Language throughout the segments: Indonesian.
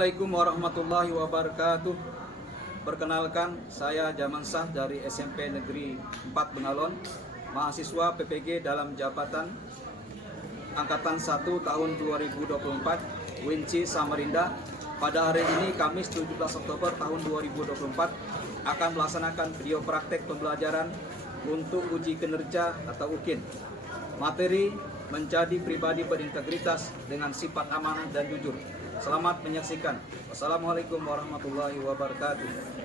Assalamualaikum warahmatullahi wabarakatuh. Perkenalkan, saya Jamansah dari SMP Negeri 4 Bengalon, mahasiswa PPG dalam jabatan Angkatan 1 tahun 2024, Winci Samarinda. Pada hari ini, Kamis 17 Oktober tahun 2024, akan melaksanakan video praktek pembelajaran untuk uji kinerja atau UKIN. Materi menjadi pribadi berintegritas dengan sifat amanah dan jujur. Selamat menyaksikan. Wassalamualaikum warahmatullahi wabarakatuh.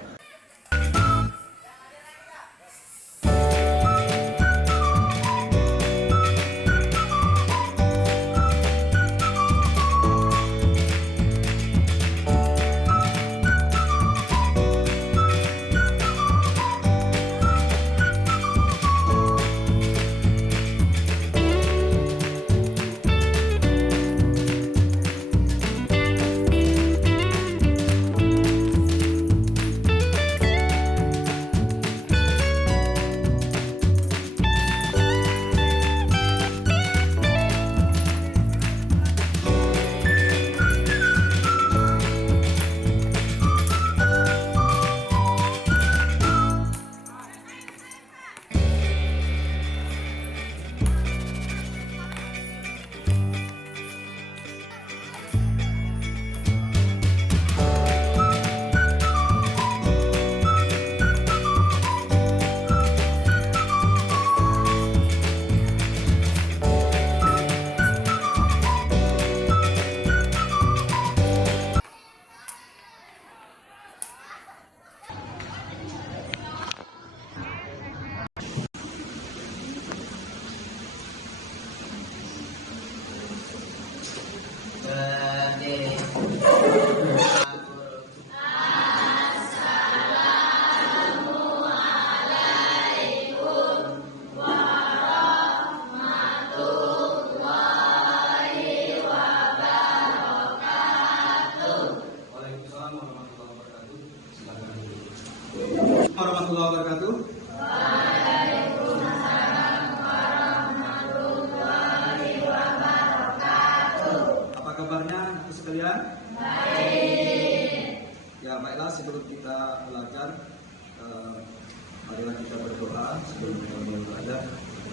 Warahmatullahi wabarakatuh. Waalaikumsalam warahmatullahi wabarakatuh. Apa kabarnya sekalian? Baik. Ya, baiklah, sebelum kita belajar, marilah kita berdoa sebelum kita belajar.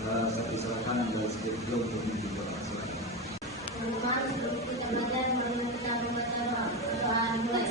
Saya silakan dari studio untuk berdoa. Tuhan, sebelum kita belajar, mari kita membaca doa. Tuhan, mulai.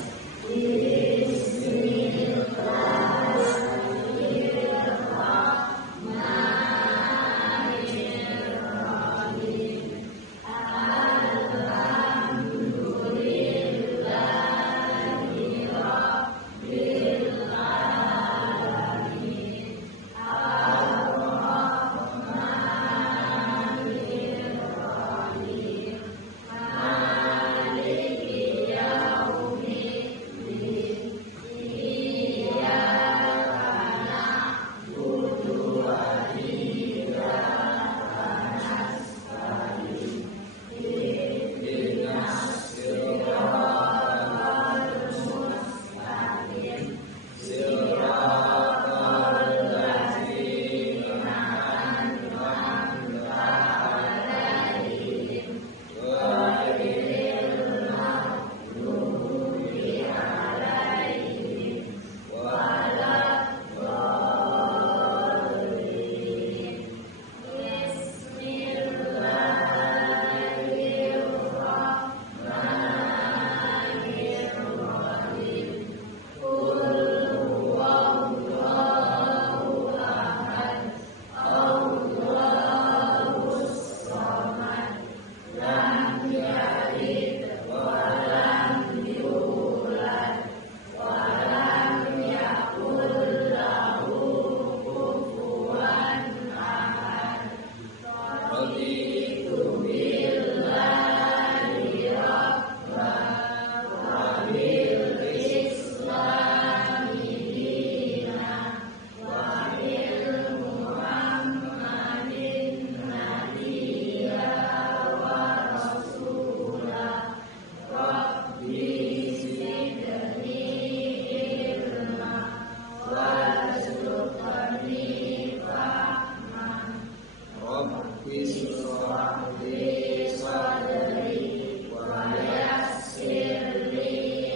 Bismillahirrahmanirrahim.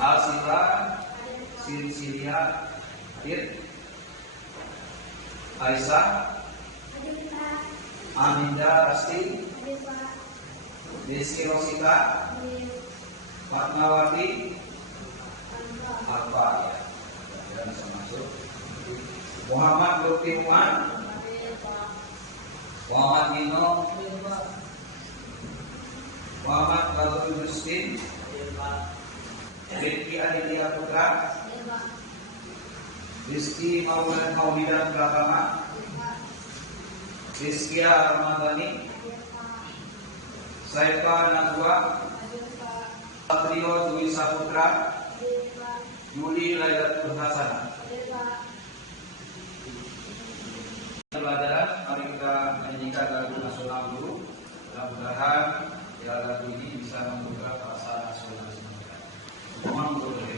Asila, Silsilia, Hadir. Aisyah, Aminda Rasti, Desi Rosita, Fatmawati, Alfa ya. Ya, bisa masuk. Muhammad Lutfi Umar, Muhammad Nino, Muhammad Badrul Muslim, Rizky Aditya Putra, Rizky Maulidan Pratama, Rizkia Ramadhani, Saifa Najwa, Satrio Dwi Saputra, Yuli Lailatul Hasanah. Pelajaran, mari kita menyanyikan lagu nasional dulu. Mudah-mudahan ya lagu ini bisa membuka rasa nasionalisme kita. Mohon berdoa.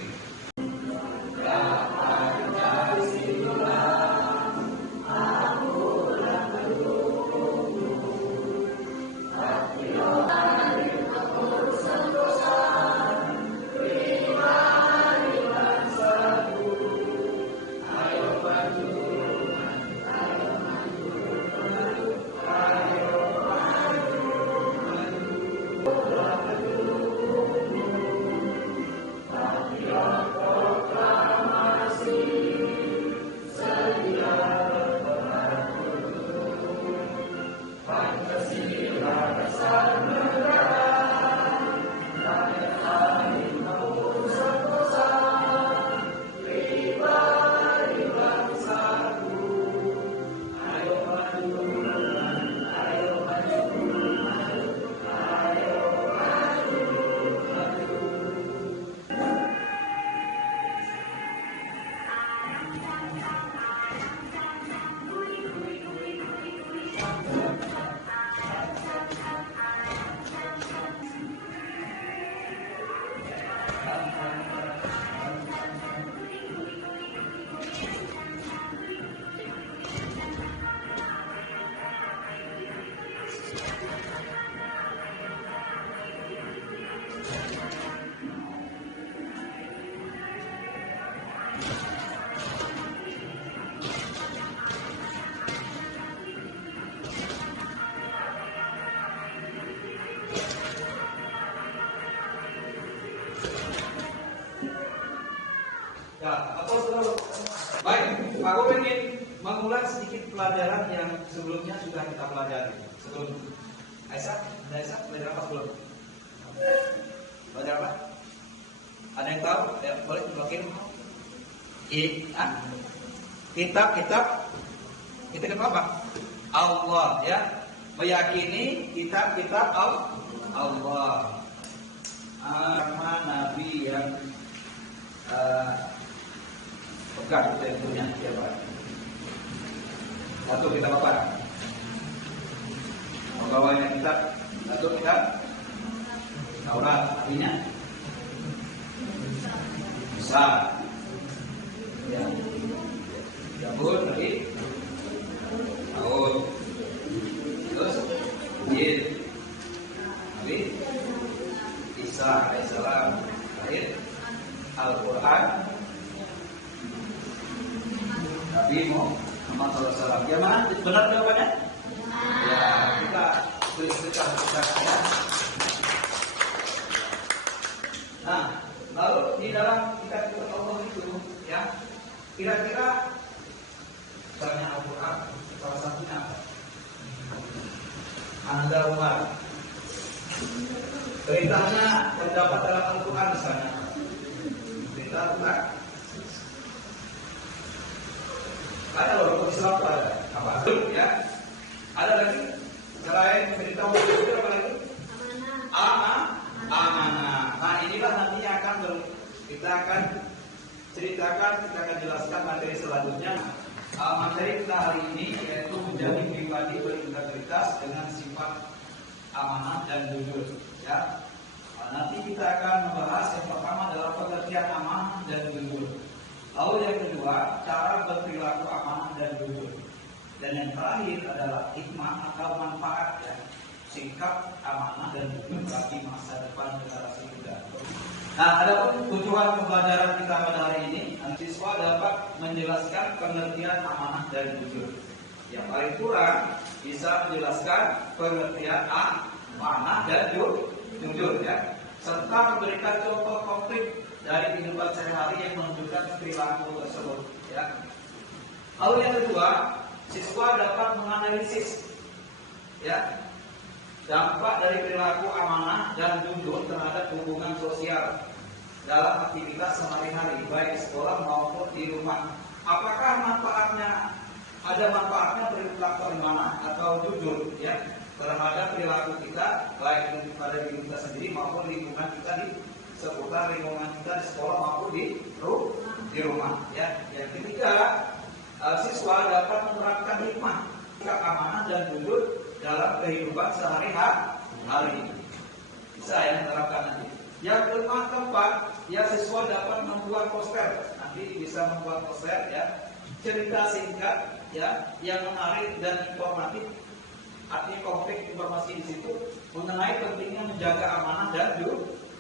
Ya, atau selalu. Baik, aku ingin mengulang sedikit pelajaran yang sebelumnya sudah kita pelajari. Sebelum Aisyah, belajar apa sebelum? Belajar apa? Ada yang tahu? Ya, boleh diblokir. Kitab apa? Allah ya. Meyakini kitab Allah. Nama Nabi yang pegang itu yang punya siapa? Satu kitab apa? Pembawanya kitab. Satu kitab Taurat, artinya besar. Ya. Zabur tadi Daud. Terus Injil Nabi Isa alaihissalam. Terakhir Al-Quran Nabi Muhammad SAW. Ya mana? Benar jawabannya? Ya, kita bercerita ya. Nah, lalu di dalam kitab Allah itu ya, kira-kira misalnya Al-Quran salah satunya apa? Anda Umar. Perintahnya terdapat dalam Al-Quran misalnya. Perintah Al-Quran. Ada loh, rukun Islam itu ada. Apa? Ya. Ada lagi selain perintah itu apa lagi? Amanah. Nah, inilah nantinya kita akan ceritakan, kita akan jelaskan materi selanjutnya. Materi kita hari ini yaitu menjadi pribadi berintegritas dengan sifat amanah dan jujur. Ya. Nanti kita akan membahas yang pertama adalah pengertian amanah dan jujur. Lalu yang kedua, cara berperilaku amanah dan jujur. Dan yang terakhir adalah hikmah atau manfaat ya, sikap amanah dan jujur bagi masa depan generasi muda. Nah, adapun tujuan pembelajaran kita pada hari ini, siswa dapat menjelaskan pengertian amanah dan jujur. Yang paling kurang bisa menjelaskan pengertian amanah dan jujur, ya, serta memberikan contoh konkret dari kehidupan sehari-hari yang menunjukkan perilaku tersebut, ya. Lalu yang kedua, siswa dapat menganalisis, ya, dampak dari perilaku amanah dan jujur terhadap hubungan sosial dalam aktivitas sehari-hari, baik di sekolah maupun di rumah. Apakah ada manfaatnya perilaku amanah atau jujur, ya, terhadap perilaku kita, baik pada diri kita sendiri maupun lingkungan kita di seputar lingkungan kita di sekolah maupun di rumah, ya. Yang ketiga, siswa dapat menerapkan hikmah sikap amanah dan jujur dalam kehidupan sehari-hari. Bisa ya menerapkan nanti. Yang keempat, ya, siswa dapat membuat poster. Nanti bisa membuat poster, ya, cerita singkat, ya, yang menarik dan informatif. Artinya konkret informasi di situ mengenai pentingnya menjaga amanah dan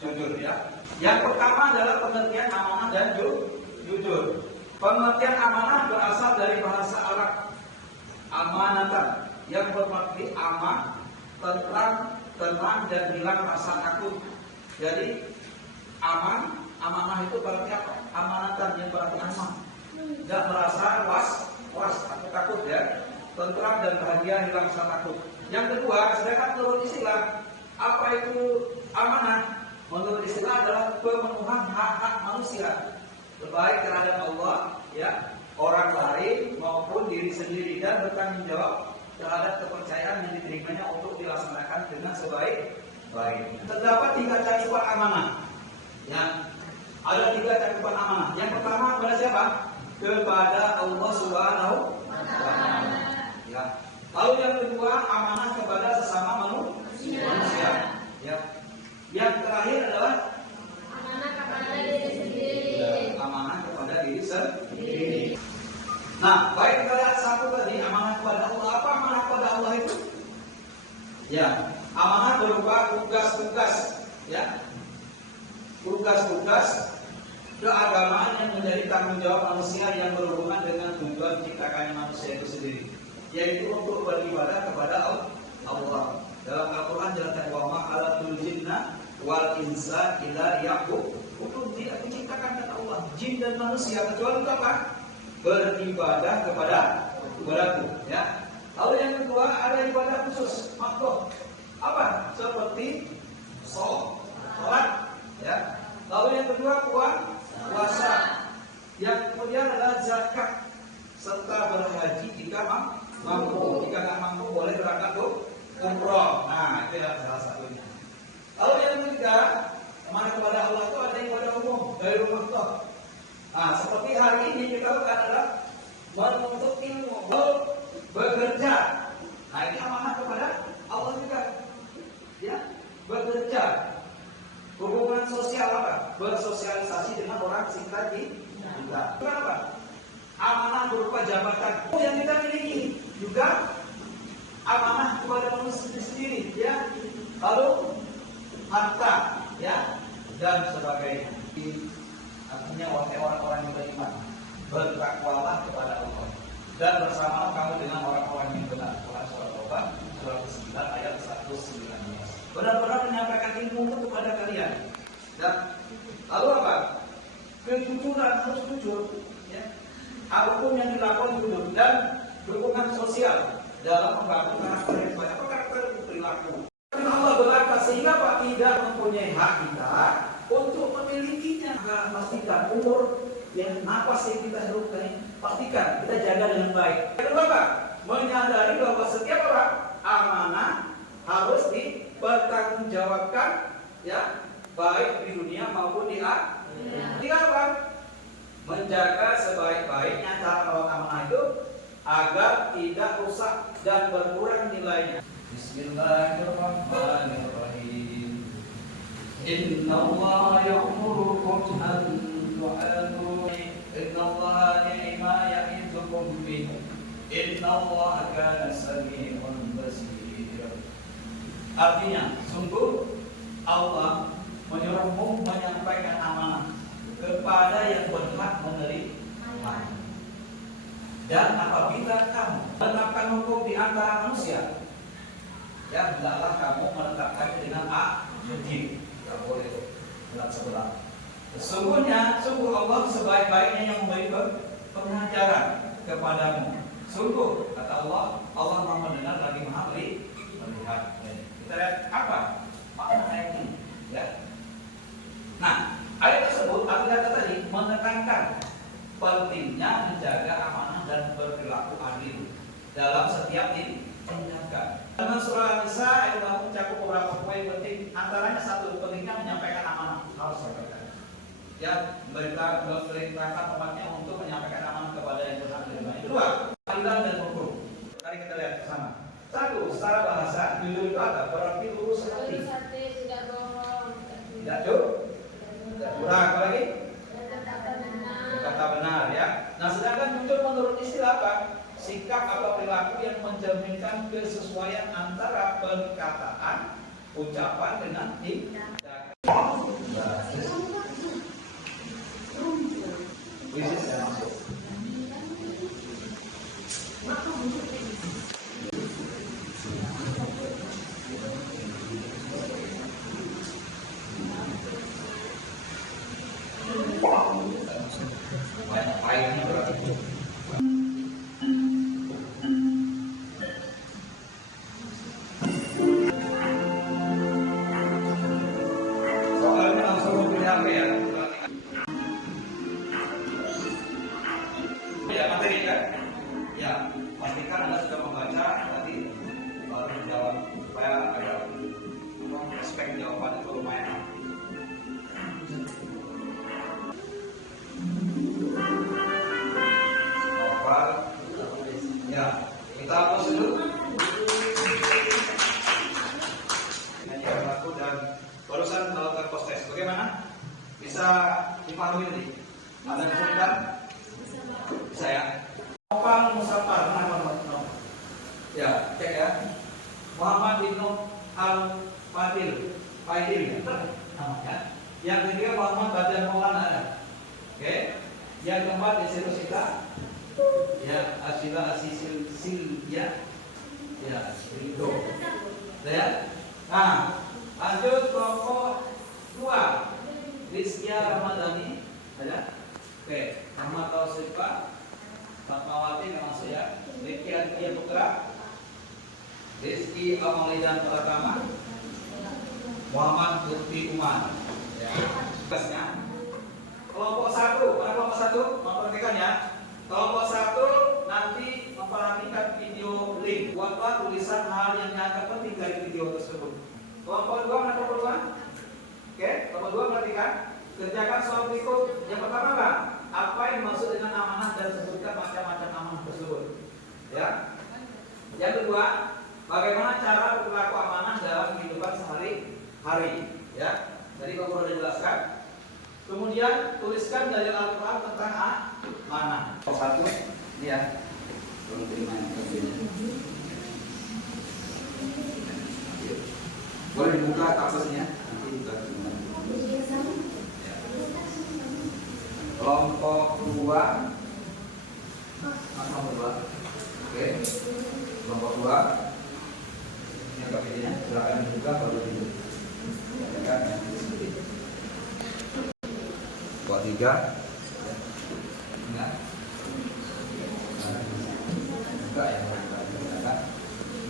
jujur, ya. Yang pertama adalah pengertian amanah dan jujur. Pengertian amanah berasal dari bahasa Arab amanatan, yang berarti aman, tenang dan hilang rasa takut. Jadi amanah itu berarti apa? Amanatan, yang berarti aman, tidak merasa was atau takut, ya. Tentram dan bahagia, hilang rasa takut. Yang kedua, sedangkan menurut istilah, apa itu amanah? Menurut istilah adalah pemenuhan hak-hak manusia, baik terhadap Allah, ya, orang lain maupun diri sendiri, dan bertanggung jawab terhadap kepercayaan yang diterimanya untuk dilaksanakan dengan sebaik-baiknya. Terdapat 3 cakupan amanah. Ya, ada 3 cakupan amanah. Yang pertama kepada siapa? Kepada Allah Subhanahu wa Ta'ala. Ya. Lalu yang kedua, amanah kepada sesama manusia. Ya. Yang terakhir adalah amanah kepada diri sendiri. Ya, amanah kepada diri sendiri. Nah, baik, kita lihat satu tadi, amanah kepada Allah. Apa amanah kepada Allah itu? Ya, amanah berupa tugas-tugas, ya, tugas-tugas keagamaan yang menjadi tanggung jawab manusia yang berhubungan dengan tujuan ciptakannya manusia itu sendiri, yaitu untuk beribadah kepada Allah. Dalam Al-Quran jelaskan, wa ma khalaqtul jinna wal insa illa liya'budun. Tidak diciptakan kata Allah jin dan manusia kecuali untuk apa? Beribadah kepadaku, ya. Lalu yang kedua, ada ibadah khusus makhluk. Apa? Seperti sholat, ya. Lalu yang kedua, puasa. Yang kemudian adalah zakat serta berhaji jika mampu. Jika nggak mampu boleh berangkat umroh. Nah, itu adalah salah satunya. Lalu yang ketiga, amanah kepada Allah itu ada ibadah umum dari rumah Allah. Nah, seperti hari ini kita lakukan adalah menuntut ilmu, bekerja. Nah, ini amanah kepada Allah juga, ya, bekerja. Hubungan sosial apa? Bersosialisasi dengan orang sekitar kita. Kenapa? Amanah berupa jabatan yang kita miliki, juga amanah kepada manusia sendiri, ya. Lalu harta, ya, dan sebagainya. Artinya wahai orang-orang yang beriman, bertakwalah kepada Allah dan bersama kamu dengan orang-orang yang benar. Quran surah Taubah surah 9 ayat 119. Benar-benar menyampaikan ilmu kepada kalian. Dan lalu apa? Kejujuran, harus jujur, ya. Apapun yang dilakukan jujur, dan dukungan sosial dalam membangun karakter yang baik. Apa karakter itu? Perilaku. Allah berkata sehingga Pak tidak mempunyai hak kita untuk memilikinya. Nah, pastikan umur yang napas yang kita hidupkan, pastikan kita jaga dengan baik. Kedua, Pak, menyadari bahwa setiap orang amanah harus dipertanggungjawabkan, ya, baik di dunia maupun di akhirat. Tiga, Pak, menjaga sebaik-baiknya cara merawat amanah itu agar tidak rusak dan berkurang nilainya. Bismillahirrahmanirrahim. Inna Allah ya'murukum an tu'adu. Inna Allah ni'ma ya'idukum bih. Inna Allah kana sami'un basir. Artinya, sungguh Allah menyuruhmu menyampaikan hukum di antara manusia, ya hendaklah kamu menetapkannya dengan adil. Tidak boleh berat sebelah. Sungguh Allah sebaik-baiknya yang memberi pengajaran kepadamu. Sungguh kata Allah, Allah Maha mendengar lagi Maha melihat. Kita lihat apa makna ayat ini, ya. Nah, ayat tersebut aku kata tadi menekankan pentingnya menjaga amanah dan berperilaku adil dalam setiap tindakan. Dalam surah An-Nisa ayat 6 mencakup beberapa poin penting, antaranya satu, pentingnya menyampaikan amanah, harus sampaikan. Ya, memerintahkan umatnya untuk menyampaikan amanah kepada yang berhak menerima. Kedua, keadilan dan hukum. Mari kita lihat bersama. Satu, secara bahasa jujur itu ada berarti lurus hati. Tidak bohong. Tidak curang, apa lagi? Kata benar, ya. Nah, sedangkan jujur menurut istilah apa? Sikap atau perilaku yang mencerminkan kesesuaian antara perkataan, ucapan dengan tindakan. Krisis yang masuk. Banyak pahitnya berarti. Soalnya langsung memilih apa ya? Ya materi kan? Ya, pastikan Anda sudah membaca tadi baru menjawab supaya ada respect jawaban itu lumayan. Ya, kita hapus dulu. Ini berlaku dan barusan melakukan post test. Bagaimana? Bisa dipahami tadi? Ada yang kesulitan? Bisa ya? Nopal Musafar, nama ya, cek ya. Muhammad bin Al-Fadil, ya, namanya. Yang ketiga Muhammad Badar Maulana. Oke. Yang keempat Yusuf Sita. Ya, Asila Asisil ya. Ya, itu. Ya. Nah, lanjut kelompok 2. Rizkia Ramadhani ada. Oke, Ahmad Tausifah, Fatmawati nama saya, Rizky Aditya Putra, Rizky Amalidan Pratama, Muhammad Lutfi Umar. Ya, tugasnya. Kelompok 1, mana kelompok 1? Memperhatikan ya. Kelompok 1 nanti memperhatikan video link. Buatlah tulisan hal yang dianggap penting dari video tersebut. Kelompok 2 mana kelompok 2? Oke, kelompok 2 perhatikan. Kerjakan soal berikut. Yang pertama apa yang dimaksud dengan amanah dan sebutkan macam-macam amanah tersebut. Ya. Yang kedua, bagaimana cara berperilaku amanah dalam kehidupan sehari-hari. Ya. Tadi Bapak sudah jelaskan. Kemudian tuliskan dalil Al-Quran tentang amanah. Satu, ini ya. Tolong terima yang boleh dibuka kasusnya. Nanti dibuka. Kelompok 2 Oke. Kelompok 2 ini agak bedanya, silakan dibuka baru dibuka. Kelompok 3 buka ya,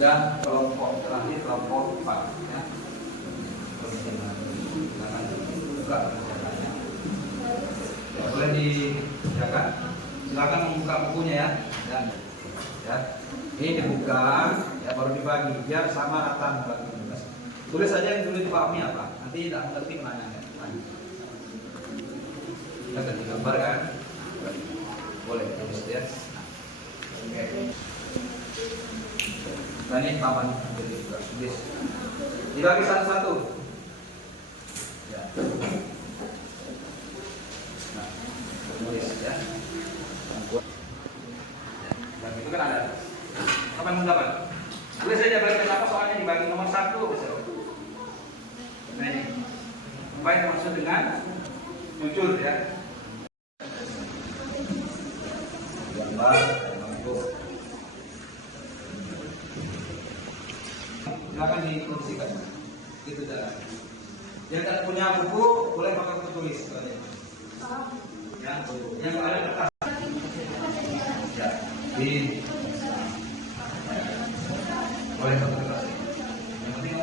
dan kelompok terakhir kelompok 4 ya. Silakan dibuka. Boleh dikerjakan. Silakan membuka bukunya ya. Dan ya. Ini dibuka ya baru dibagi biar sama rata bagi tugas. Tulis saja yang dulu dipahami apa. Nanti tidak mengerti menanya. Kita ganti gambar kan? Boleh tulis ya. Oke. Nah ini papan tulis. Dibagi satu-satu. Ya. Tulis ya. Dan itu kan ada. Kapan mendapat? Tulis saja bagi apa soalnya dibagi nomor 1 misalnya. Nah ini. Apa yang maksud dengan jujur ya? Gambar untuk silakan dikondisikan. Gitu dah. Yang tak punya buku boleh pakai buku tulis soalnya. Yang ada kertas. Ya, di boleh pakai kertas. Yang penting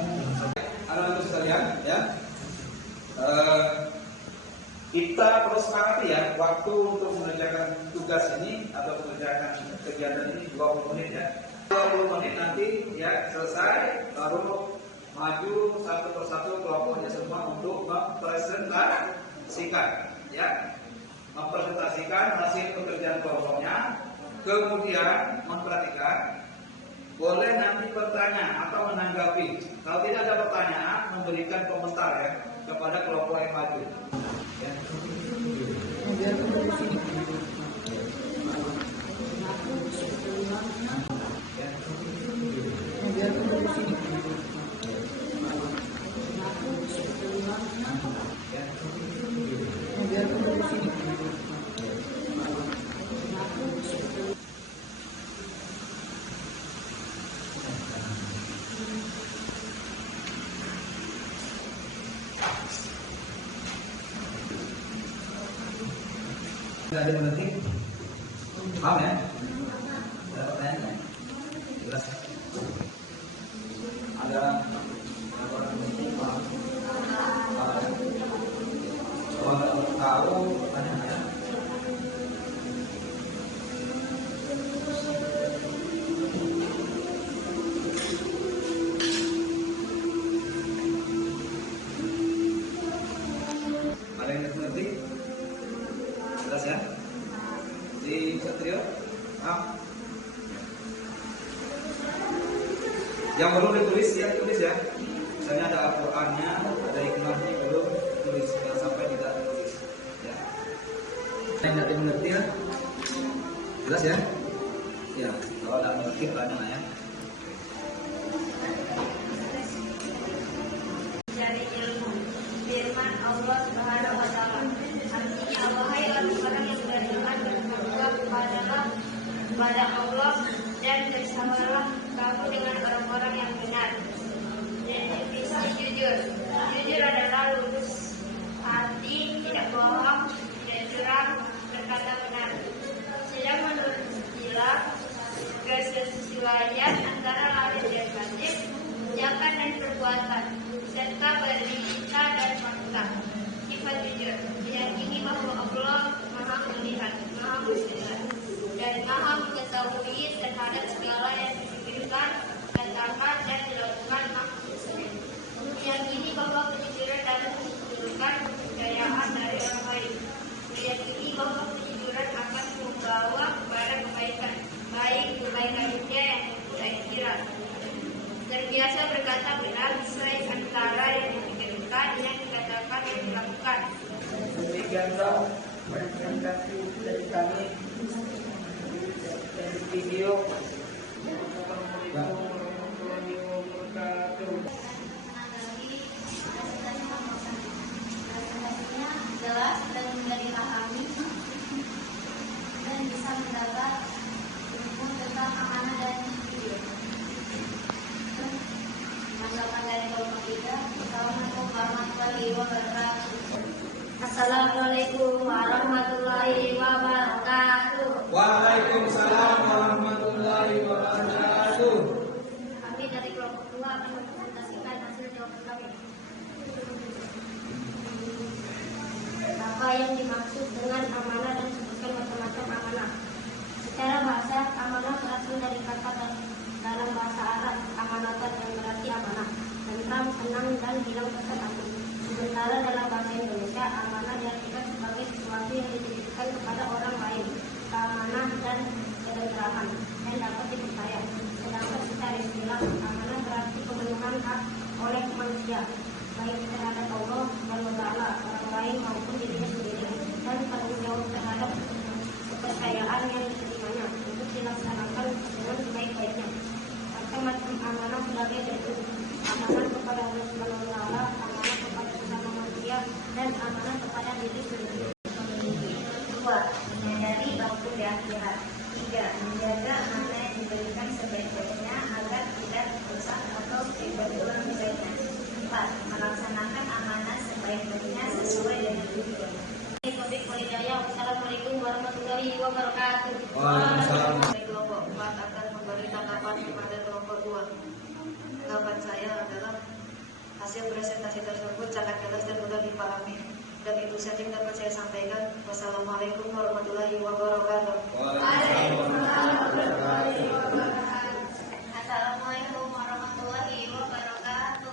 anak-anak sekalian, ya. Kita perlu sepakati ya, waktu untuk mengerjakan tugas ini atau mengerjakan kegiatan ini 20 menit ya. 20 menit nanti ya selesai, baru maju satu persatu kelompoknya semua untuk mempresentasikan ya. Mempresentasikan hasil pekerjaan kelompoknya, kemudian memperhatikan, boleh nanti bertanya atau menanggapi. Kalau tidak ada pertanyaan, memberikan komentar ya kepada kelompok yang maju. Ya. Tidak ada mengerti? Paham ya? Ada pertanyaan? Jelas? Ada orang mengerti? Paham? Kalau nggak tahu, tanya ya. Ada yang mengerti? Jelas ya? Di Satrio? Yang belum ditulis ya tulis ya. Misalnya ada Al-Qur'annya, ada hikmahnya belum tulis, jangan sampai tidak tulis. Ya. Yang tidak mengerti ya? Jelas ya? Ya, kalau tidak mengerti tanya ya. Dari ilmu firman Allah Subhanahu wa taala. Artinya, wahai orang-orang yang beriman, bertakwalah kepada Allah dan bersamalah kamu dengan orang-orang yang benar. Dan definisi jujur. Jujur adalah lurus hati, tidak bohong, tidak curang, berkata benar. Sedang menurut istilah kesesuaian antara lahir dan batin, ucapan dan perbuatan, serta berita dan fakta. Sifat jujur meyakini bahwa Allah Maha melihat, Maha mendengar, dan Maha mengetahui terhadap segala yang dipikirkan, katakan, dan dilakukan makhluk. Meyakini bahwa kejujuran dapat menunjukkan kepercayaan dari orang lain. Meyakini bahwa kejujuran akan membawa kepada kebaikan, baik kebaikan dunia yang maupun akhirat. Terbiasa berkata benar sesuai antara yang dipikirkan, yang dikatakan, dan dilakukan. Demikianlah presentasi dari kami dari video. Assalamualaikum warahmatullahi wabarakatuh. Presentasinya jelas dan mudah dipahami dan bisa mendapat ilmu tentang amanah dan jujur. Masalah dari kelompok 3. Assalamualaikum warahmatullahi wabarakatuh. Assalamualaikum warahmatullahi wabarakatuh. Waalaikumsalam warahmatullahi wabarakatuh. Kami dari kelompok 2 akan mempresentasikan hasil jawaban kami. Apa yang dimaksud dengan amanah dan sebutkan macam-macam amanah. Secara bahasa, amanah berasal dari kata dalam bahasa Arab amanatan yang berarti amanah, tentram, tenang, dan bilang pesan aku. Sementara dalam bahasa Indonesia, amanah diartikan sebagai sesuatu yang dititipkan kepada orang lain, keamanan dan ketentraman yang dapat dipercaya. Sedangkan secara istilah, amanah berarti pemenuhan hak oleh manusia, baik terhadap Allah Subhanahu wa taala, orang lain maupun dirinya sendiri, dan tanggung jawab terhadap kepercayaan yang diterimanya untuk dilaksanakan dengan sebaik-baiknya. Macam-macam amanah sebagai berikut: amanah kepada Allah Subhanahu wa taala, amanah kepada sesama manusia, dan amanah kepada diri sendiri. 2. Menyadari waktu di akhirat. 3. Menjaga amanah yang diberikan sebaik-baiknya agar tidak rusak atau tidak menjalannya sesuai dengan tujuan. Assalamualaikum warahmatullahi wabarakatuh. Waalaikumsalam. Kelompok 4 akan memberi tanggapan kepada kelompok 2. Tanggapan saya adalah hasil presentasi tersebut sangat jelas dan mudah dipahami. Dan itu saja yang dapat saya sampaikan. Wassalamualaikum warahmatullahi wabarakatuh. Assalamualaikum warahmatullahi wabarakatuh.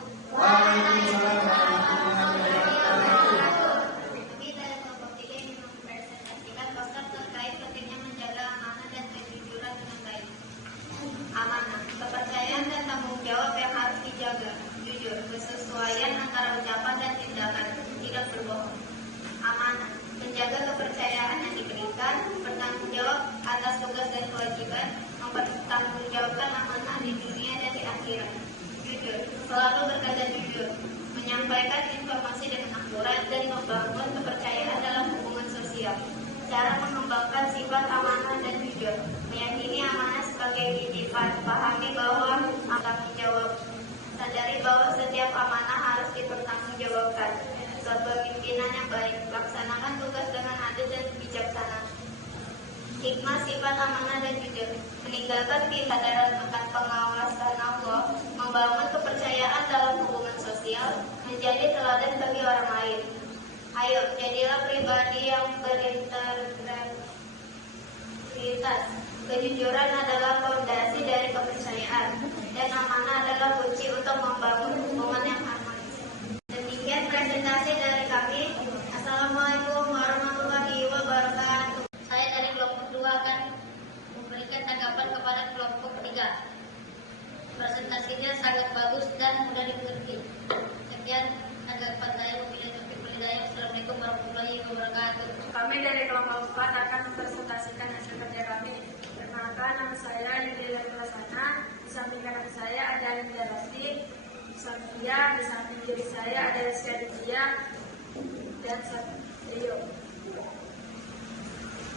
Kita yang kelompok 3 ingin mempresentasikan poster terkait pentingnya menjaga amanah dan kejujuran dengan baik. Amanah, kepercayaan dan tanggung jawab yang harus dijaga. Jujur, kesesuaian antara ucapan dan tindakan, tidak berbohong. Amanah, menjaga kepercayaan yang diberikan, bertanggung jawab atas tugas dan kewajiban, mempertanggungjawabkan amanah di dunia dan di akhirat. Jujur, selalu berkata jujur, menyampaikan informasi dengan akurat dan membangun kepercayaan dalam hubungan sosial. Cara mengembangkan sifat amanah dan jujur, meyakini amanah sebagai titipan, pahami bahwa tanggung jawab, sadari bahwa setiap amanah harus dipertanggungjawabkan. Kepemimpinan yang baik, laksanakan tugas dengan adil dan bijaksana. Hikmah sifat amanah dan jujur, meninggalkan kesadaran akan pengawasan Allah, membangun kepercayaan dalam hubungan sosial, menjadi teladan bagi orang lain. Ayo, jadilah pribadi yang berintegritas. Kejujuran adalah fondasi dari kepercayaan, dan amanah adalah kunci untuk membangun hubungan yang harmonis. Demikian presentasi dari kami. Assalamualaikum warahmatullahi wabarakatuh. Saya dari kelompok 2 akan memberikan tanggapan kepada kelompok 3. Presentasinya sangat bagus dan mudah dimengerti. Sekian tanggapan saya. Assalamualaikum warahmatullahi wabarakatuh. Kami dari kelompok 4 akan mempresentasikan hasil kerja kami. Perkenalkan, nama saya Yudhila Kelasana. Di samping kanan saya ada Linda Lasti, Sofia. Di samping kiri saya ada Rizka Ditya dan Satrio.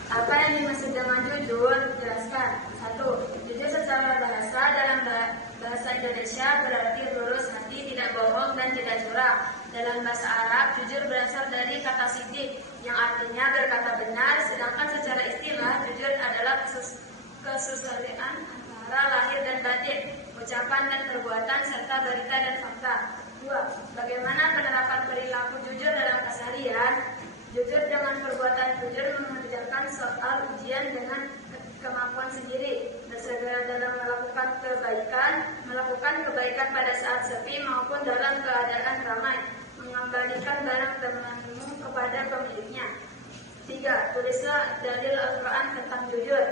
Apa yang dimaksud dengan jujur? Jelaskan. 1. Jujur secara bahasa dalam bahasa Indonesia berarti lurus hati, tidak bohong dan tidak curang. Dalam bahasa Arab, jujur berasal dari kata sidik yang artinya berkata benar, sedangkan secara istilah jujur adalah kesesuaian antara lahir dan batin, ucapan dan perbuatan serta berita dan fakta. 2. Bagaimana penerapan perilaku jujur dalam keseharian? Jujur dengan perbuatan jujur mengerjakan soal ujian dengan kemampuan sendiri, bersegera dalam melakukan kebaikan pada saat sepi maupun dalam keadaan ramai, mengembalikan barang temanmu kepada pemiliknya. 3. Tulislah dalil Al-Quran tentang jujur.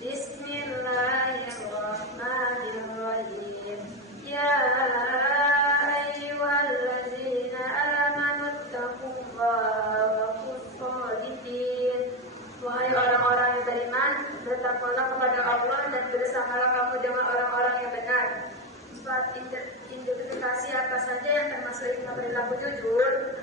Bismillahirrahmanirrahim. Ya ayyuhallazina amanu taqullaha wa qul. Wahai orang-orang yang beriman, bertakwalah kepada Allah dan bersamalah kamu dengan orang-orang yang benar. 4. Identifikasi apa saja yang termasuk hikmah perilaku jujur.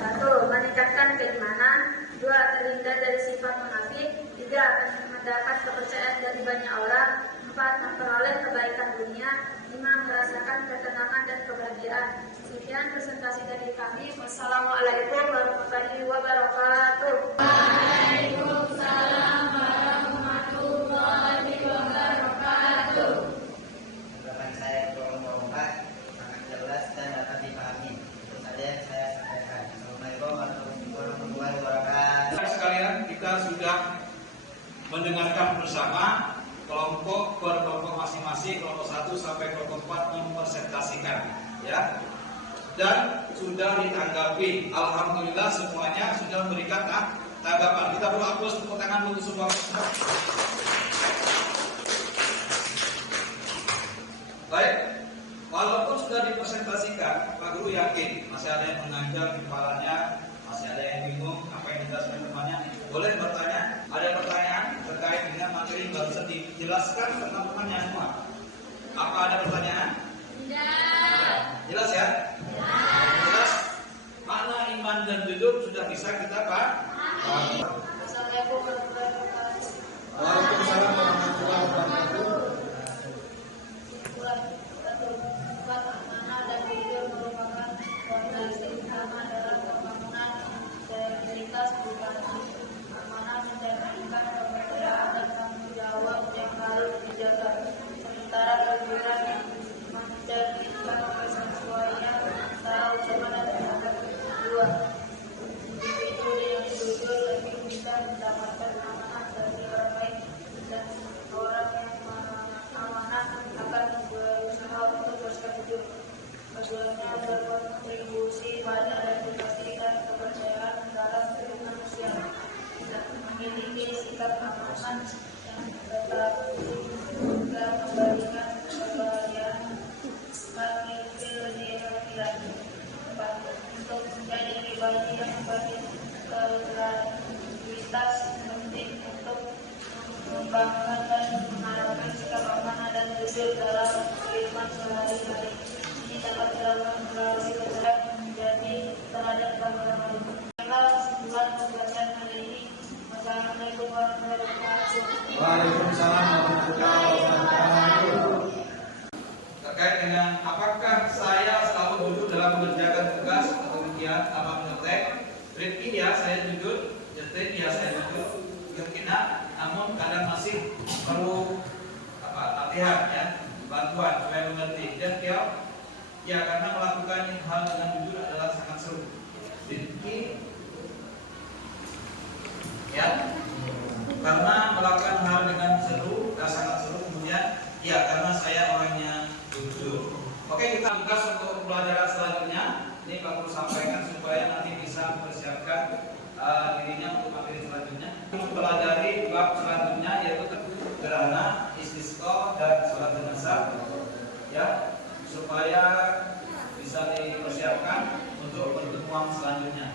1. Meningkatkan keimanan. 2. Terhindar dari sifat munafik. 3. Mendapat kepercayaan dari banyak orang. 4. Memperoleh kebaikan dunia. 5. Merasakan ketenangan dan kebahagiaan. Sekian presentasi dari kami. Wassalamualaikum warahmatullahi wabarakatuh. Waalaikumsalam warahmatullahi wabarakatuh. Tanggapan saya kelompok 4 sangat jelas dan dapat dipahami. Itu saja yang saya sampaikan. Assalamualaikum warahmatullahi wabarakatuh. Sekalian, kita sudah mendengarkan bersama kelompok per kelompok masing-masing, kelompok 1 sampai kelompok 4 mempresentasikan, ya. Dan sudah ditanggapi. Alhamdulillah semuanya sudah memberikan tanggapan. Kita perlu hapus tepuk tangan untuk semua. Baik, walaupun sudah dipresentasikan, Pak Guru yakin masih ada yang menganjal di kepalanya, masih ada yang bingung apa yang dijelaskan temannya. Boleh bertanya? Ada pertanyaan terkait dengan materi yang baru dijelaskan teman-temannya semua? Apa ada pertanyaan? Tidak. Jelas ya? Jelas. Makna iman dan jujur sudah bisa kita pahami. Assalamualaikum warahmatullahi wabarakatuh. Waalaikumsalam warahmatullahi wabarakatuh. Sifat amanah dan jujur tujuannya berkontribusi pada reputasi dan kepercayaan dalam diri manusia, memiliki sikap amanah yang tetap dan memberikan kebahagiaan bagi diri dan untuk menjadi pribadi yang berintegritas penting untuk mengembangkan dan menerapkan sikap amanah dan jujur dalam kehidupan sehari-hari. Ini dapat dilakukan melalui kesadaran menjadi terhadap bangsa lain. Inilah kesimpulan pembelajaran hari ini. Wassalamualaikum warahmatullahi wabarakatuh. Waalaikumsalam warahmatullahi wabarakatuh. Terkait dengan apakah saya selalu jujur dalam mengerjakan tugas atau demikian apa mengetek, Rifki ya saya jujur, Justin ya saya jujur, Yukina, namun kadang masih perlu latihan ya, bantuan supaya mengerti. Dan Kiau ya karena melakukan hal dengan jujur adalah sangat seru. Rifki ya karena melakukan hal dengan seru dan sangat seru, kemudian ya karena saya orangnya jujur. Oke, kita tugas untuk pelajaran selanjutnya ini Pak Guru sampaikan supaya nanti bisa mempersiapkan dirinya untuk materi selanjutnya. Mempelajari bab selanjutnya yaitu gerhana, istisqa dan sholat jenazah ya, supaya bisa dipersiapkan untuk pertemuan selanjutnya.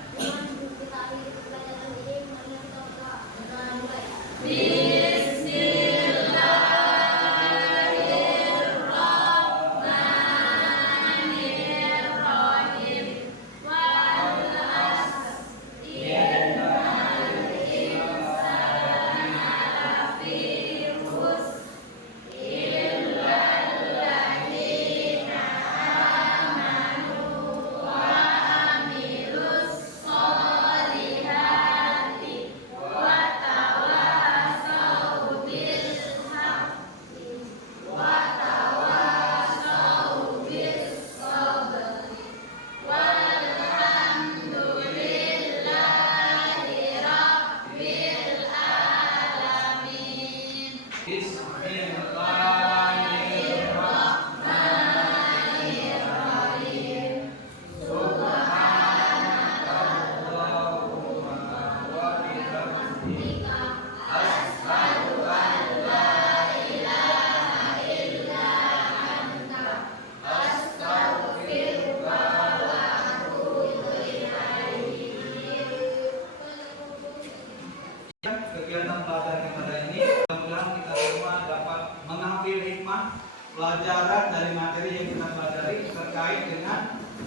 Kegiatan pelajaran kita hari ini, mudah-mudahan kita semua dapat mengambil hikmah pelajaran dari materi yang kita pelajari terkait dengan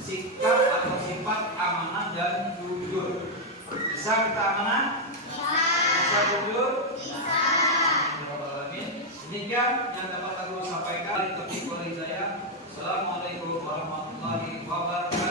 sikap atau sifat amanah dan jujur. Bisa kita amanah? Bisa jujur? Bisa. Demikian yang dapat aku sampaikan. Assalamualaikum warahmatullahi wabarakatuh.